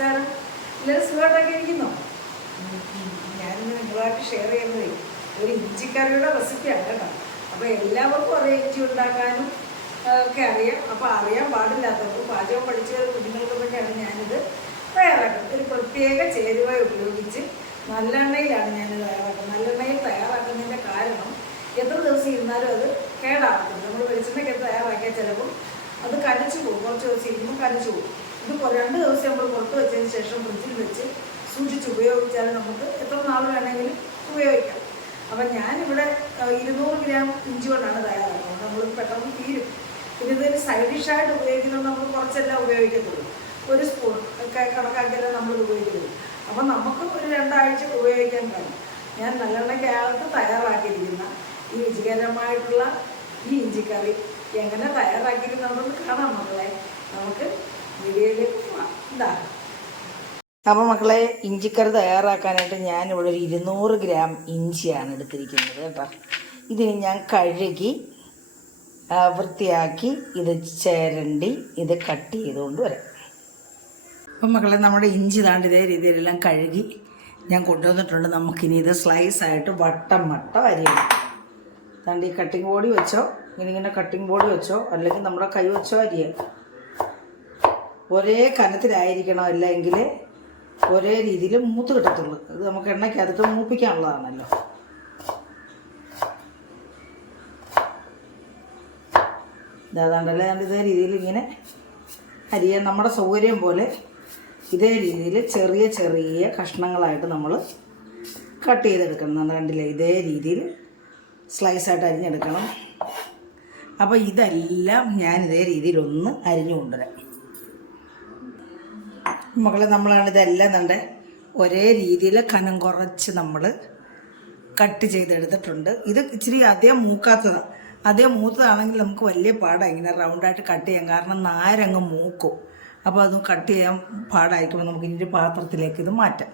നമസ്കാരം. എല്ലാവരും സുഖമായിട്ടൊക്കെ ഇരിക്കുന്നോ? ഞാനിന്ന് നിങ്ങളുമായിട്ട് ഷെയർ ചെയ്യുന്നത് ഒരു ഇഞ്ചിക്കറിയുടെ റെസിപ്പിയാണ് കേട്ടോ. അപ്പോൾ എല്ലാവർക്കും അറിയാം, ഇഞ്ചി ഉണ്ടാക്കാനും ഒക്കെ അറിയാം. അപ്പോൾ അറിയാൻ പാടില്ലാത്തവർക്ക് പാചകം പഠിച്ച കുഞ്ഞുങ്ങൾക്ക് വേണ്ടിയാണ് ഞാനിത് തയ്യാറാക്കുന്നത്. ഒരു പ്രത്യേക ചേരുവ ഉപയോഗിച്ച് നല്ലെണ്ണയിലാണ് ഞാനിത് തയ്യാറാക്കുന്നത്. നല്ലെണ്ണയിൽ തയ്യാറാക്കുന്നതിൻ്റെ കാരണം എത്ര ദിവസം ഇരുന്നാലും അത് കേടാകത്തില്ല. നമ്മൾ വെളിച്ചെണ്ണയ്ക്ക് തയ്യാറാക്കിയാൽ ചിലപ്പോൾ അത് കനച്ചു പോകും. കുറച്ച് ദിവസം ഇരിക്കുമ്പോൾ കനച്ചു പോകും. ഇത് 2 ദിവസം നമ്മൾ പുറത്ത് വെച്ചതിന് ശേഷം ഫ്രിഡ്ജിൽ വെച്ച് സൂക്ഷിച്ച് ഉപയോഗിച്ചാൽ നമുക്ക് എത്ര നാൾ വേണമെങ്കിലും ഉപയോഗിക്കാം. അപ്പം ഞാനിവിടെ 200 ഗ്രാം ഇഞ്ചി കൊണ്ടാണ് തയ്യാറാക്കുന്നത്. നമ്മൾ പെട്ടെന്ന് തീരും. പിന്നെ ഇതൊരു സൈഡ് ഡിഷായിട്ട് ഉപയോഗിക്കുന്നത് നമ്മൾ കുറച്ചെല്ലാം ഉപയോഗിക്കത്തുള്ളൂ. 1 സ്പൂൺ ഒക്കെ കണക്കാക്കിയെല്ലാം നമ്മൾ ഉപയോഗിക്കുള്ളൂ. അപ്പം നമുക്ക് ഒരു 2 ആഴ്ച ഉപയോഗിക്കാൻ കഴിയും. ഞാൻ നല്ലെണ്ണയ്ക്കകത്ത് തയ്യാറാക്കിയിരിക്കുന്ന ഈ രുചികരമായിട്ടുള്ള ഈ ഇഞ്ചിക്കറി എങ്ങനെ തയ്യാറാക്കിയിരുന്നുണ്ടെന്ന് കാണാം മക്കളെ. നമുക്ക് വീഡിയോയിലേക്ക് പോകാം. എന്താ അപ്പോൾ മക്കളെ, ഇഞ്ചിക്കറി തയ്യാറാക്കാനായിട്ട് ഞാനിവിടെ ഒരു 200 ഗ്രാം ഇഞ്ചിയാണ് എടുത്തിരിക്കുന്നത് കേട്ടോ. ഇതിന് ഞാൻ കഴുകി വൃത്തിയാക്കി ഇത് ചേരണ്ടി ഇത് കട്ട് ചെയ്തുകൊണ്ട് വരാം. അപ്പം മക്കളെ, നമ്മുടെ ഇഞ്ചി താണ്ട് ഇതേ രീതിയിലെല്ലാം കഴുകി ഞാൻ കൊണ്ടുവന്നിട്ടുണ്ട്. നമുക്കിനി ഇത് സ്ലൈസായിട്ട് വട്ടം അരിയണം. താണ്ട് ഈ കട്ടിംഗ് ബോർഡ് വെച്ചോ, ഇങ്ങനെ കട്ടിംഗ് ബോർഡ് വെച്ചോ, അല്ലെങ്കിൽ നമ്മുടെ കൈ വെച്ചോ അരിയാം. ഒരേ കനത്തിലായിരിക്കണം, അല്ലെങ്കിൽ ഒരേ രീതിയിൽ മൂത്ത് കിട്ടത്തുള്ളൂ. ഇത് നമുക്ക് എണ്ണയ്ക്കകത്ത് മൂപ്പിക്കാനുള്ളതാണല്ലോ. ഇതാതാണ്ടല്ലേ ഇതേ രീതിയിൽ ഇങ്ങനെ അരിയാൻ നമ്മുടെ സൗകര്യം പോലെ ഇതേ രീതിയിൽ ചെറിയ ചെറിയ കഷ്ണങ്ങളായിട്ട് നമ്മൾ കട്ട് ചെയ്തെടുക്കണം. കണ്ടില്ലേ, ഇതേ രീതിയിൽ സ്ലൈസായിട്ട് അരിഞ്ഞെടുക്കണം. അപ്പോൾ ഇതെല്ലാം ഞാൻ ഇതേ രീതിയിലൊന്ന് അരിഞ്ഞു കൊണ്ടുവരാം. മക്കളെ, ഇതെല്ലാം തന്നെ ഒരേ രീതിയിൽ കനം കുറച്ച് നമ്മൾ കട്ട് ചെയ്തെടുത്തിട്ടുണ്ട്. ഇത് ഇച്ചിരി അധികം മൂക്കാത്തതാണ്. അധികം മൂത്തതാണെങ്കിൽ നമുക്ക് വലിയ പാടാണ് ഇങ്ങനെ റൗണ്ടായിട്ട് കട്ട് ചെയ്യാം. കാരണം നാരങ്ങ് മൂക്കും. അപ്പോൾ അത് കട്ട് ചെയ്യാൻ പാടായിരിക്കുമ്പോൾ നമുക്ക് ഇനി പാത്രത്തിലേക്ക് ഇത് മാറ്റാം.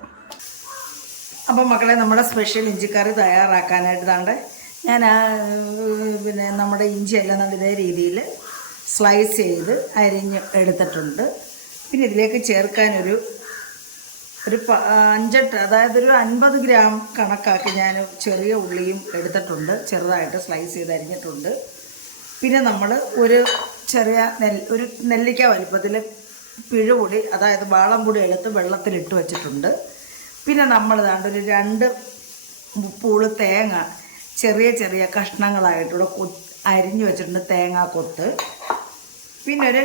അപ്പോൾ മക്കളെ, നമ്മുടെ സ്പെഷ്യൽ ഇഞ്ചിക്കറി തയ്യാറാക്കാനായിട്ട് താണ്ട് ഞാൻ നമ്മുടെ ഇഞ്ചിയെല്ലാം നല്ല ഇതേ രീതിയിൽ സ്ലൈസ് ചെയ്ത് അരിഞ്ഞ് എടുത്തിട്ടുണ്ട്. പിന്നെ ഇതിലേക്ക് ചേർക്കാൻ ഒരു 5 അതായത് ഒരു 50 ഗ്രാം കണക്കാക്കി ഞാൻ ചെറിയ ഉള്ളിയും എടുത്തിട്ടുണ്ട്. ചെറുതായിട്ട് സ്ലൈസ് ചെയ്ത് അരിഞ്ഞിട്ടുണ്ട്. പിന്നെ നമ്മൾ ഒരു ചെറിയ ഒരു നെല്ലിക്ക വലിപ്പത്തിൽ പിഴുപൊടി, അതായത് വാളംപൊടി എടുത്ത് വെള്ളത്തിലിട്ട് വെച്ചിട്ടുണ്ട്. പിന്നെ നമ്മൾ ദാണ്ട് ഒരു 2 പൂള് തേങ്ങ ചെറിയ ചെറിയ കഷ്ണങ്ങളായിട്ടുള്ള അരിഞ്ഞു വെച്ചിട്ടുണ്ട്, തേങ്ങാ കൊത്ത്. പിന്നെ ഒരു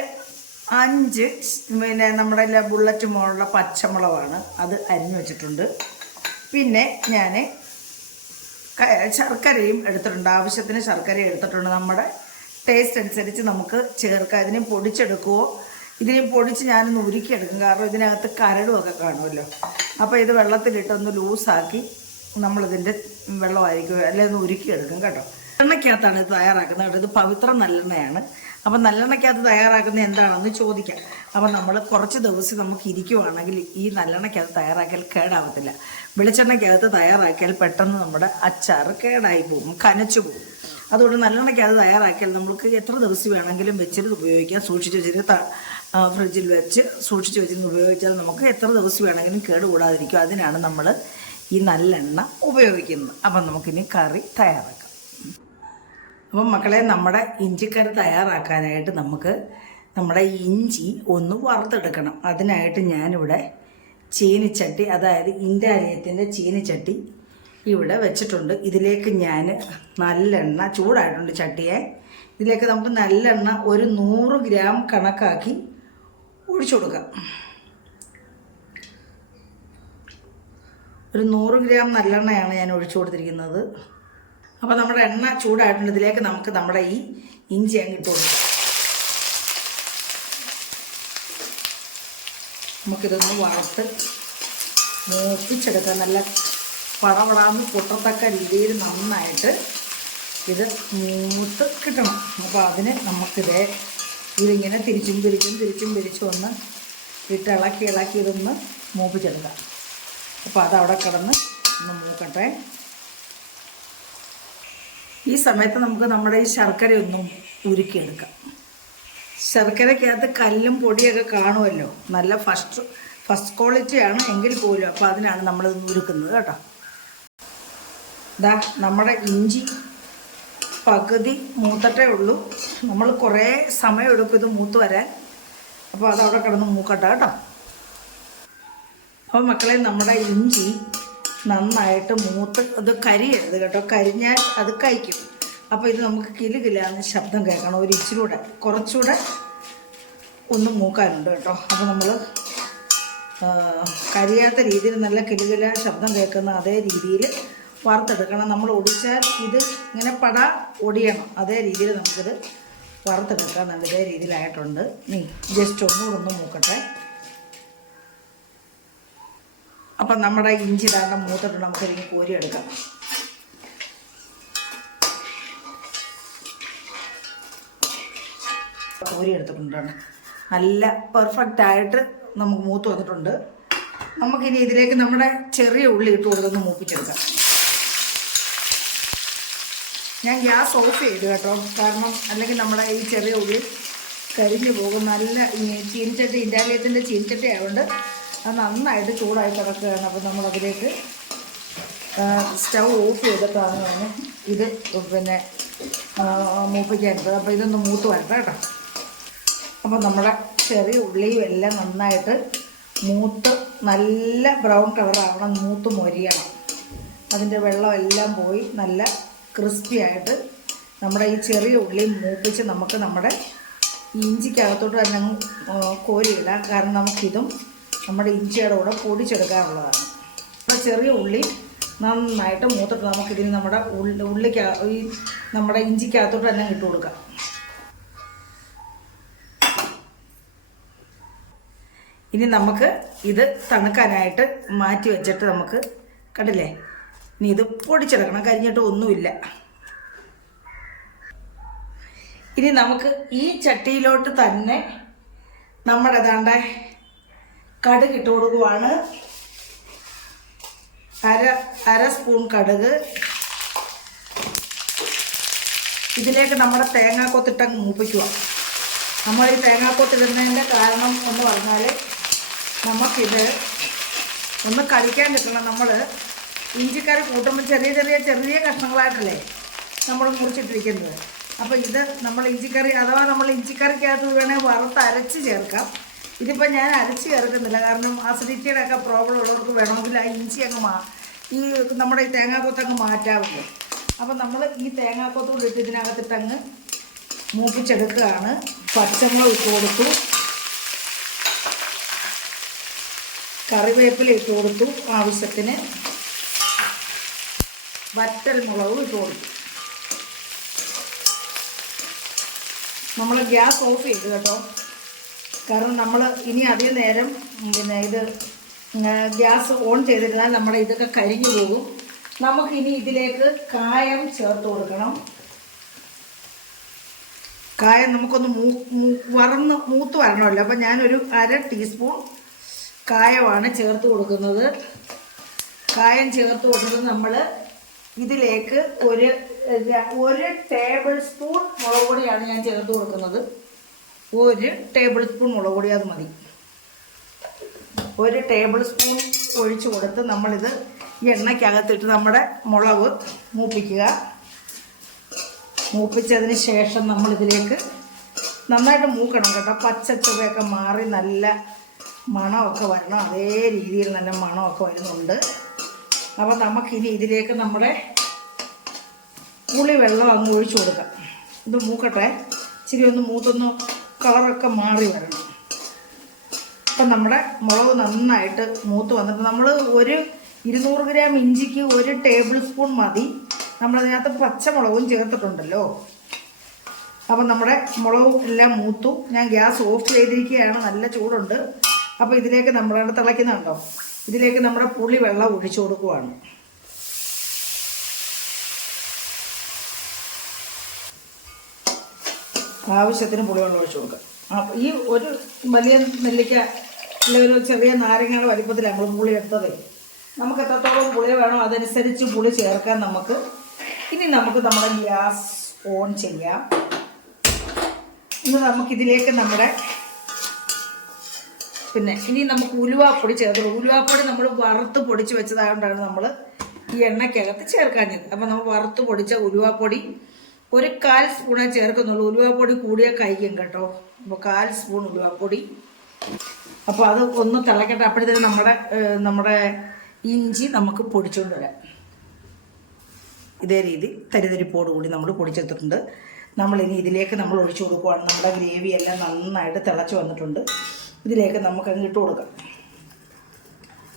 5 നമ്മുടെ ബുള്ളറ്റ് മോളുള്ള പച്ചമുളകാണ്, അത് അരിഞ്ഞു വെച്ചിട്ടുണ്ട്. പിന്നെ ഞാൻ ശർക്കരയും എടുത്തിട്ടുണ്ട്. ആവശ്യത്തിന് ശർക്കര എടുത്തിട്ടുണ്ട്. നമ്മുടെ ടേസ്റ്റ് അനുസരിച്ച് നമുക്ക് ചേർക്കാം. ഇതിനെ പൊടിച്ചെടുക്കുമോ, ഇതിനെ പൊടിച്ച് ഞാനൊന്ന് ഉരുക്കിയെടുക്കും. കാരണം ഇതിനകത്ത് കരടുമൊക്കെ കാണുമല്ലോ. അപ്പോൾ ഇത് വെള്ളത്തിലിട്ടൊന്ന് ലൂസാക്കി നമ്മളിതിൻ്റെ വെള്ളമായിരിക്കും അല്ലെങ്കിൽ ഒന്ന് ഉരുക്കിയെടുക്കും കേട്ടോ. എണ്ണയ്ക്കകത്താണ് ഇത് തയ്യാറാക്കുന്നത് കേട്ടോ. ഇത് പവിത്ര നല്ലെണ്ണയാണ്. അപ്പം നല്ലെണ്ണയ്ക്കകത്ത് തയ്യാറാക്കുന്നത് എന്താണെന്ന് ചോദിക്കാം. അപ്പം നമ്മൾ കുറച്ച് ദിവസം നമുക്ക് ഇരിക്കുവാണെങ്കിൽ ഈ നല്ലെണ്ണയ്ക്കകത്ത് തയ്യാറാക്കിയാൽ കേടാവത്തില്ല. വെളിച്ചെണ്ണയ്ക്കകത്ത് തയ്യാറാക്കിയാൽ പെട്ടെന്ന് നമ്മുടെ അച്ചാറ് കേടായി പോകും, കനച്ചു പോകും. അതുകൊണ്ട് നല്ലെണ്ണയ്ക്കകത്ത് തയ്യാറാക്കിയാൽ നമുക്ക് എത്ര ദിവസം വേണമെങ്കിലും വെച്ചിട്ട് ഉപയോഗിക്കാം. സൂക്ഷിച്ച് വെച്ചിട്ട് ഫ്രിഡ്ജിൽ വെച്ച് സൂക്ഷിച്ച് വെച്ചിട്ട് ഉപയോഗിച്ചാൽ നമുക്ക് എത്ര ദിവസം വേണമെങ്കിലും കേടുകൂടാതിരിക്കും. അതിനാണ് നമ്മൾ ഈ നല്ലെണ്ണ ഉപയോഗിക്കുന്നത്. അപ്പം നമുക്കിനി കറി തയ്യാറാക്കാം. അപ്പം മക്കളെ, നമ്മുടെ ഇഞ്ചിക്കറി തയ്യാറാക്കാനായിട്ട് നമുക്ക് നമ്മുടെ ഇഞ്ചി ഒന്ന് വറുത്തെടുക്കണം. അതിനായിട്ട് ഞാനിവിടെ ചീനിച്ചട്ടി, അതായത് ഇൻഡാലിയത്തിൻ്റെ ചീനിച്ചട്ടി ഇവിടെ വെച്ചിട്ടുണ്ട്. ഇതിലേക്ക് ഞാൻ നല്ലെണ്ണ ചൂടായിട്ടുണ്ട് ചട്ടിയെ. ഇതിലേക്ക് നമുക്ക് നല്ലെണ്ണ ഒരു 100 ഗ്രാം കണക്കാക്കി ഒഴിച്ചു കൊടുക്കാം. ഒരു 100 ഗ്രാം നല്ലെണ്ണയാണ് ഞാൻ ഒഴിച്ചു കൊടുത്തിരിക്കുന്നത്. അപ്പോൾ നമ്മുടെ എണ്ണ ചൂടായിട്ടുണ്ട്. ഇതിലേക്ക് നമുക്ക് നമ്മുടെ ഈ ഇഞ്ചി അങ്ങ് ഇട്ട് കൊടുക്കാം. നമുക്കിതൊന്ന് വറുത്ത് മൂപ്പിച്ചെടുക്കാം. നല്ല പടപടാന്ന് പൊട്ടത്തക്ക രീതിയിൽ നന്നായിട്ട് ഇത് മൂത്ത് കിട്ടണം. അപ്പോൾ അതിന് ഇതിങ്ങനെ തിരിച്ചും പിരിച്ചും ഒന്ന് ഇട്ട് ഇളക്കി ഇതൊന്ന് മൂപ്പിച്ചെടുക്കാം. അപ്പോൾ അതവിടെ കിടന്ന് ഒന്ന് മൂക്കട്ടെ. ഈ സമയത്ത് നമുക്ക് നമ്മുടെ ഈ ശർക്കരയൊന്നും ഉരുക്കിയെടുക്കാം. ശർക്കരയ്ക്കകത്ത് കല്ലും പൊടിയൊക്കെ കാണുമല്ലോ. നല്ല ഫസ്റ്റ് ക്വാളിറ്റിയാണ് എങ്കിൽ പോലും. അപ്പോൾ അതിനാണ് നമ്മളിത് ഉരുക്കുന്നത് കേട്ടോ. ഇതാ നമ്മുടെ ഇഞ്ചി പകുതി മൂത്തട്ടേ ഉള്ളൂ. നമ്മൾ കുറേ സമയം എടുക്കും ഇത് മൂത്ത് വരാൻ. അപ്പോൾ അതവിടെ കിടന്ന് മൂക്കട്ടെ കേട്ടോ. അപ്പോൾ മക്കളെ, നമ്മുടെ ഇഞ്ചി നന്നായിട്ട് മൂത്ത് അത് കരിയരുത് കേട്ടോ. കരിഞ്ഞാൽ അത് കഴിക്കും. അപ്പോൾ ഇത് നമുക്ക് കിലുകിലാന്ന് ശബ്ദം കേൾക്കണം. ഒരു ഇച്ചിരൂടെ കുറച്ചുകൂടെ ഒന്ന് മൂക്കാനുണ്ട് കേട്ടോ. അപ്പോൾ നമ്മൾ കരിയാത്ത രീതിയിൽ നല്ല കിലുകില ശബ്ദം കേൾക്കുന്ന അതേ രീതിയിൽ വറുത്തെടുക്കണം. നമ്മൾ ഒടിച്ചാൽ ഇത് ഇങ്ങനെ പട ഒടിയണം. അതേ രീതിയിൽ നമുക്കിത് വറുത്തെടുക്കാം. നല്ല ഇതേ രീതിയിലായിട്ടുണ്ട്. നീ ജസ്റ്റ് ഒന്നുകൂടെ മൂക്കട്ടെ. അപ്പം നമ്മുടെ ഇഞ്ചി താണ്ട മൂത്തിട്ട് നമുക്കിതിന് കോരിയെടുക്കാം. കോരിയെടുത്തിട്ടുണ്ടാണ്. നല്ല പെർഫെക്റ്റായിട്ട് നമുക്ക് മൂത്ത് വന്നിട്ടുണ്ട്. നമുക്കിനി ഇതിലേക്ക് നമ്മുടെ ചെറിയ ഉള്ളി ഇട്ട് കൊടുത്തൊന്ന് മൂപ്പിച്ചെടുക്കാം. ഞാൻ ഗ്യാസ് ഓഫ് ചെയ്തു കേട്ടോ. കാരണം അല്ലെങ്കിൽ നമ്മുടെ ഈ ചെറിയ ഉള്ളി കരിഞ്ഞു പോകും. നല്ല ചീനിച്ചട്ടി, ഇൻഡാലിയത്തിൻ്റെ ചീനിച്ചട്ടി ആയതുകൊണ്ട് അത് നന്നായിട്ട് ചൂടായി കിടക്കുകയാണ്. അപ്പോൾ നമ്മളതിലേക്ക് സ്റ്റൗ ഓഫ് ചെയ്തിട്ടാണ് ഇത് പിന്നെ മൂപ്പിക്കാനുള്ളത്. അപ്പോൾ ഇതൊന്ന് മൂത്ത് വരട്ടെ കേട്ടോ. അപ്പോൾ നമ്മുടെ ചെറിയ ഉള്ളിയും എല്ലാം നന്നായിട്ട് മൂത്ത് നല്ല ബ്രൗൺ കളറാവണം. മൂത്ത് മൊരിയണം. അതിൻ്റെ വെള്ളമെല്ലാം പോയി നല്ല ക്രിസ്പി ആയിട്ട് നമ്മുടെ ഈ ചെറിയ ഉള്ളി മൂപ്പിച്ച് നമുക്ക് നമ്മുടെ ഇഞ്ചിക്കകത്തോട്ട് തന്നെ കോരിയിടാം. കാരണം നമുക്കിതും നമ്മുടെ ഇഞ്ചിയുടെ കൂടെ പൊടിച്ചെടുക്കാനുള്ളതാണ്. അപ്പോൾ ചെറിയ ഉള്ളി നന്നായിട്ട് മൂത്തിട്ട് നമുക്കിതിന് നമ്മുടെ ഈ നമ്മുടെ ഇഞ്ചിക്കകത്തോട്ട് തന്നെ ഇട്ട് കൊടുക്കാം. ഇനി നമുക്ക് ഇത് തണുക്കാനായിട്ട് മാറ്റി വെച്ചിട്ട് നമുക്ക് കണ്ടില്ലേ, ഇനി ഇത് പൊടിച്ചെടുക്കണം. കരിഞ്ഞിട്ട് ഒന്നുമില്ല. ഇനി നമുക്ക് ഈ ചട്ടിയിലോട്ട് തന്നെ നമ്മുടെ ഏതാണ്ട് കടുക് ഇട്ട് കൊടുക്കുവാണ്. അര സ്പൂൺ കടുക്. ഇതിലേക്ക് നമ്മുടെ തേങ്ങാക്കൊത്തിട്ടങ്ങ് മൂപ്പിക്കുക. നമ്മൾ ഈ തേങ്ങാക്കൊത്തിടുന്നതിൻ്റെ കാരണം എന്ന് പറഞ്ഞാൽ നമുക്കിത് ഒന്ന് കഴിക്കാൻ കിട്ടണം. നമ്മൾ ഇഞ്ചിക്കറി കൂട്ടുമ്പോൾ ചെറിയ കഷ്ണങ്ങളായിട്ടല്ലേ നമ്മൾ മുറിച്ചിട്ടിരിക്കുന്നത്. അപ്പോൾ ഇത് നമ്മൾ ഇഞ്ചിക്കറി അഥവാ നമ്മൾ ഇഞ്ചിക്കറിക്കകത്ത് വേണമെങ്കിൽ വറുത്തരച്ച് ചേർക്കാം. ഇതിപ്പോൾ ഞാൻ അരച്ച് ചേർക്കുന്നില്ല. കാരണം അസിഡിറ്റിയുടെ ഒക്കെ പ്രോബ്ലം ഉള്ളവർക്ക് വേണമെങ്കിൽ ആ ഇഞ്ചി അങ്ങ് ഈ നമ്മുടെ ഈ തേങ്ങാക്കൊത്തങ്ങ് മാറ്റാവുള്ളൂ. അപ്പോൾ നമ്മൾ ഈ തേങ്ങാക്കൊത്തോട് ഇട്ട് ഇതിനകത്തിട്ടങ്ങ് മൂപ്പിച്ചെടുക്കുകയാണ്. പച്ചമുളക് ഇട്ട് കൊടുത്തു, കറിവേപ്പില ഇട്ട് കൊടുത്തു, ആവശ്യത്തിന് വറ്റൽ മുളകും ഇട്ട് കൊടുത്തു. നമ്മൾ ഗ്യാസ് ഓഫ് ചെയ്തു കേട്ടോ. കാരണം നമ്മൾ ഇനി അധികം നേരം പിന്നെ ഇത് ഗ്യാസ് ഓൺ ചെയ്തിരുന്നാൽ നമ്മുടെ ഇതൊക്കെ കരിഞ്ഞു പോകും. നമുക്കിനി ഇതിലേക്ക് കായം ചേർത്ത് കൊടുക്കണം. കായം നമുക്കൊന്ന് മൂത്ത് വരണമല്ലോ. അപ്പം ഞാനൊരു 1/2 ടീസ്പൂൺ കായമാണ് ചേർത്ത് കൊടുക്കുന്നത്. കായം ചേർത്ത് കൊടുക്കുന്നത് നമ്മൾ ഇതിലേക്ക് ഒരു ടേബിൾ സ്പൂൺ മുളക് പൊടിയാണ് ഞാൻ ചേർത്ത് കൊടുക്കുന്നത്. 1 ടേബിൾ സ്പൂൺ മുളക് പൊടി അത് മതി. 1 ടേബിൾ സ്പൂൺ ഒഴിച്ചു കൊടുത്ത് നമ്മളിത് ഈ എണ്ണയ്ക്കകത്തിട്ട് നമ്മുടെ മുളക് മൂപ്പിക്കുക. മൂപ്പിച്ചതിന് ശേഷം നമ്മളിതിലേക്ക് നന്നായിട്ട് മൂക്കണം കേട്ടോ. പച്ചച്ചുവയൊക്കെ മാറി നല്ല മണമൊക്കെ വരണം. അതേ രീതിയിൽ നല്ല മണമൊക്കെ വരുന്നുണ്ട്. അപ്പോൾ നമുക്കിനി ഇതിലേക്ക് നമ്മുടെ പുളി വെള്ളം അങ്ങ് ഒഴിച്ചു കൊടുക്കാം. ഇത് മൂക്കട്ടെ. ഇച്ചിരി ഒന്ന് മൂത്തൊന്ന് കളറൊക്കെ മാറി വരണം. അപ്പം നമ്മുടെ മുളക് നന്നായിട്ട് മൂത്ത് വന്നിട്ട് നമ്മൾ ഒരു 200 ഗ്രാം ഇഞ്ചിക്ക് 1 ടേബിൾ സ്പൂൺ മതി. നമ്മളതിനകത്ത് പച്ചമുളകും ചേർത്തിട്ടുണ്ടല്ലോ. അപ്പം നമ്മുടെ മുളകും എല്ലാം മൂത്തു. ഞാൻ ഗ്യാസ് ഓഫ് ചെയ്തിരിക്കുകയാണ്. നല്ല ചൂടുണ്ട്. അപ്പോൾ ഇതിലേക്ക് നമ്മളവിടെ തിളയ്ക്കുന്നുണ്ടോ, ഇതിലേക്ക് നമ്മുടെ പുളി വെള്ളം ഒഴിച്ചു കൊടുക്കുവാണ്. ആവശ്യത്തിന് പുളിവെള്ളം ഒഴിച്ചു കൊടുക്കുക. അപ്പോൾ ഈ ഒരു വലിയ നെല്ലിക്ക അല്ലെങ്കിൽ ഒരു ചെറിയ നാരങ്ങയുടെ വലിപ്പത്തിലാണ് നമ്മൾ പുളി എടുത്തത്. നമുക്ക് എത്രത്തോളം പുളി വേണോ അതനുസരിച്ച് പുളി ചേർക്കാൻ നമുക്ക്. ഇനി നമുക്ക് നമ്മുടെ ഗ്യാസ് ഓൺ ചെയ്യാം. ഇന്ന് നമുക്കിതിലേക്ക് നമ്മുടെ പിന്നെ ഇനി നമുക്ക് ഉലുവാപ്പൊടി ചേർക്കണം. ഉലുവാപ്പൊടി നമ്മൾ വറുത്ത് പൊടിച്ച് വെച്ചതായതുകൊണ്ടാണ് നമ്മൾ ഈ എണ്ണയ്ക്കകത്ത് ചേർക്കാഞ്ഞത്. അപ്പം നമ്മൾ വറുത്ത് പൊടിച്ച ഉലുവാപ്പൊടി ഒരു 1/4 സ്പൂണേ ചേർക്കുന്നുള്ളൂ. ഉലുവാപ്പൊടി കൂടിയാൽ കഴിക്കും കേട്ടോ. അപ്പോൾ 1/4 സ്പൂൺ ഉലുവാപ്പൊടി. അപ്പോൾ അത് ഒന്ന് തിളക്കട്ടെ. അപ്പോഴത്തേന് നമ്മുടെ ഇഞ്ചി നമുക്ക് പൊടിച്ചുകൊണ്ട് വരാം. ഇതേ രീതി തരിതരിപ്പോടുകൂടി നമ്മൾ പൊടിച്ചെടുത്തിട്ടുണ്ട്. നമ്മളിനി ഇതിലേക്ക് നമ്മൾ ഒഴിച്ചു കൊടുക്കുകയാണ്. നമ്മുടെ ഗ്രേവി എല്ലാം നന്നായിട്ട് തിളച്ച് വന്നിട്ടുണ്ട്. ഇതിലേക്ക് നമുക്ക് അങ്ങ് ഇട്ട് കൊടുക്കാം.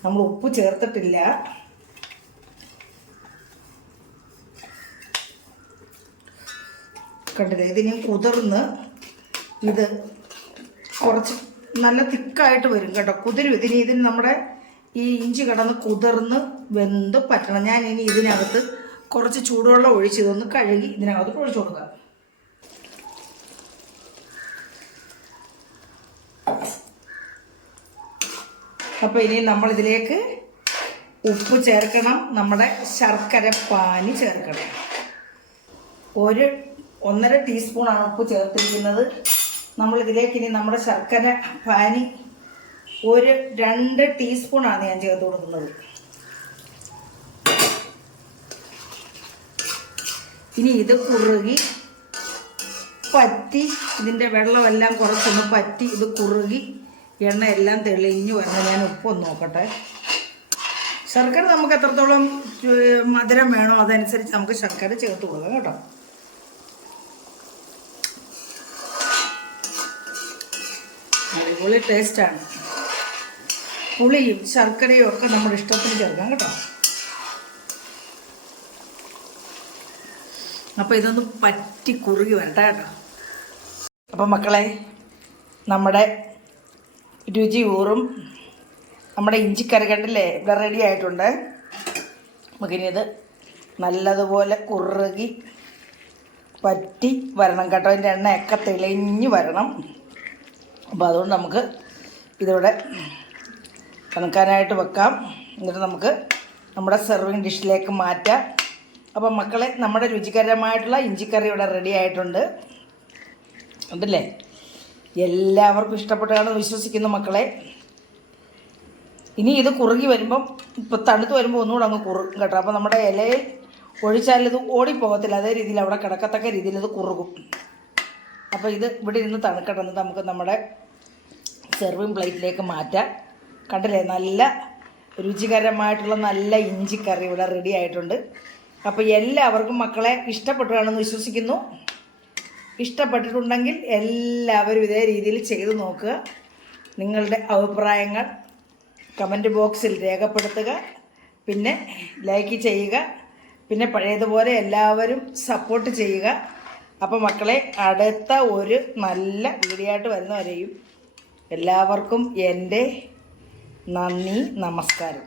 നമ്മൾ ഉപ്പ് ചേർത്തിട്ടില്ല. കണ്ടില്ലേ, ഇതിനി കുതിർന്ന് ഇത് കുറച്ച് നല്ല തിക്കായിട്ട് വരും കേട്ടോ. കുതിരും. ഇതിന് നമ്മുടെ ഈ ഇഞ്ചി കിടന്ന് കുതിർന്ന് വെന്ത് പറ്റണം. ഞാൻ ഇനി ഇതിനകത്ത് കുറച്ച് ചൂടുവെള്ളം ഒഴിച്ച് ഇതൊന്ന് കഴുകി ഇതിനകത്ത് ഒഴിച്ചു കൊടുക്കാം. അപ്പോൾ ഇനി നമ്മളിതിലേക്ക് ഉപ്പ് ചേർക്കണം. നമ്മുടെ ശർക്കര പാനി ചേർക്കണം. 1.5 ടീസ്പൂണാണ് ഉപ്പ് ചേർത്തിരിക്കുന്നത്. നമ്മളിതിലേക്ക് ഇനി നമ്മുടെ ശർക്കര പാനി 2 ടീസ്പൂണാണ് ഞാൻ ചേർത്ത് കൊടുക്കുന്നത്. ഇനി ഇത് കുറുകി പറ്റി ഇതിൻ്റെ വെള്ളമെല്ലാം കുറച്ചൊന്ന് പറ്റി ഇത് കുറുകി എണ്ണയെല്ലാം തെളിഞ്ഞു വരണം. ഞാൻ ഉപ്പൊന്ന് നോക്കട്ടെ. ശർക്കര നമുക്ക് എത്രത്തോളം മധുരം വേണോ അതനുസരിച്ച് നമുക്ക് ശർക്കര ചേർത്ത് കൊടുക്കാം കേട്ടോ. അടിപൊളി ടേസ്റ്റാണ്. പുളിയും ശർക്കരയും ഒക്കെ നമ്മുടെ ഇഷ്ടത്തിന് ചേർക്കാം കേട്ടോ. അപ്പോൾ ഇതൊന്ന് പറ്റി കുറുകി വരട്ടെ കേട്ടോ. അപ്പം മക്കളെ, നമ്മുടെ രുചി ഊറും നമ്മുടെ ഇഞ്ചിക്കറി കണ്ടില്ലേ, ഇവിടെ റെഡി ആയിട്ടുണ്ട്. നമുക്കിനി ഇത് നല്ലതുപോലെ കുറുകി പറ്റി വരണം കേട്ടോ. അതിൻ്റെ എണ്ണയൊക്കെ തെളിഞ്ഞ് വരണം. അപ്പോൾ അതുകൊണ്ട് നമുക്ക് ഇതിവിടെ തണുക്കാനായിട്ട് വെക്കാം. എന്നിട്ട് നമുക്ക് നമ്മുടെ സെർവിങ് ഡിഷിലേക്ക് മാറ്റാം. അപ്പം മക്കളെ, നമ്മുടെ രുചികരമായിട്ടുള്ള ഇഞ്ചിക്കറി ഇവിടെ റെഡി ആയിട്ടുണ്ട്. ഉണ്ടല്ലേ? എല്ലാവർക്കും ഇഷ്ടപ്പെട്ടാണെന്ന് വിശ്വസിക്കുന്നു മക്കളെ. ഇനി ഇത് കുറുകി വരുമ്പം, ഇപ്പോൾ തണുത്ത് വരുമ്പോൾ ഒന്നുകൂടെ അങ്ങ് കുറുകും കേട്ടോ. അപ്പോൾ നമ്മുടെ ഇലയിൽ ഒഴിച്ചാലിത് ഓടിപ്പോകത്തില്ല. അതേ രീതിയിൽ അവിടെ കിടക്കത്തക്ക രീതിയിൽ ഇത് കുറുകും. അപ്പോൾ ഇത് ഇവിടെ ഇരുന്ന് തണുക്കട്ടെ. എന്നിട്ട് നമുക്ക് നമ്മുടെ സെർവിങ് പ്ലേറ്റിലേക്ക് മാറ്റാം. കണ്ടില്ലേ, നല്ല രുചികരമായിട്ടുള്ള നല്ല ഇഞ്ചിക്കറി ഇവിടെ റെഡി ആയിട്ടുണ്ട്. അപ്പോൾ എല്ലാവർക്കും മക്കളെ ഇഷ്ടപ്പെട്ടാണെന്ന് വിശ്വസിക്കുന്നു. ഇഷ്ടപ്പെട്ടിട്ടുണ്ടെങ്കിൽ എല്ലാവരും ഇതേ രീതിയിൽ ചെയ്തു നോക്കുക. നിങ്ങളുടെ അഭിപ്രായങ്ങൾ കമൻറ്റ് ബോക്സിൽ രേഖപ്പെടുത്തുക. പിന്നെ ലൈക്ക് ചെയ്യുക. പിന്നെ പഴയതുപോലെ എല്ലാവരും സപ്പോർട്ട് ചെയ്യുക. അപ്പോൾ മക്കളെ, അടുത്ത ഒരു നല്ല വീഡിയോ ആയിട്ട് വരുന്നവരെയും എല്ലാവർക്കും എൻ്റെ നന്ദി, നമസ്കാരം.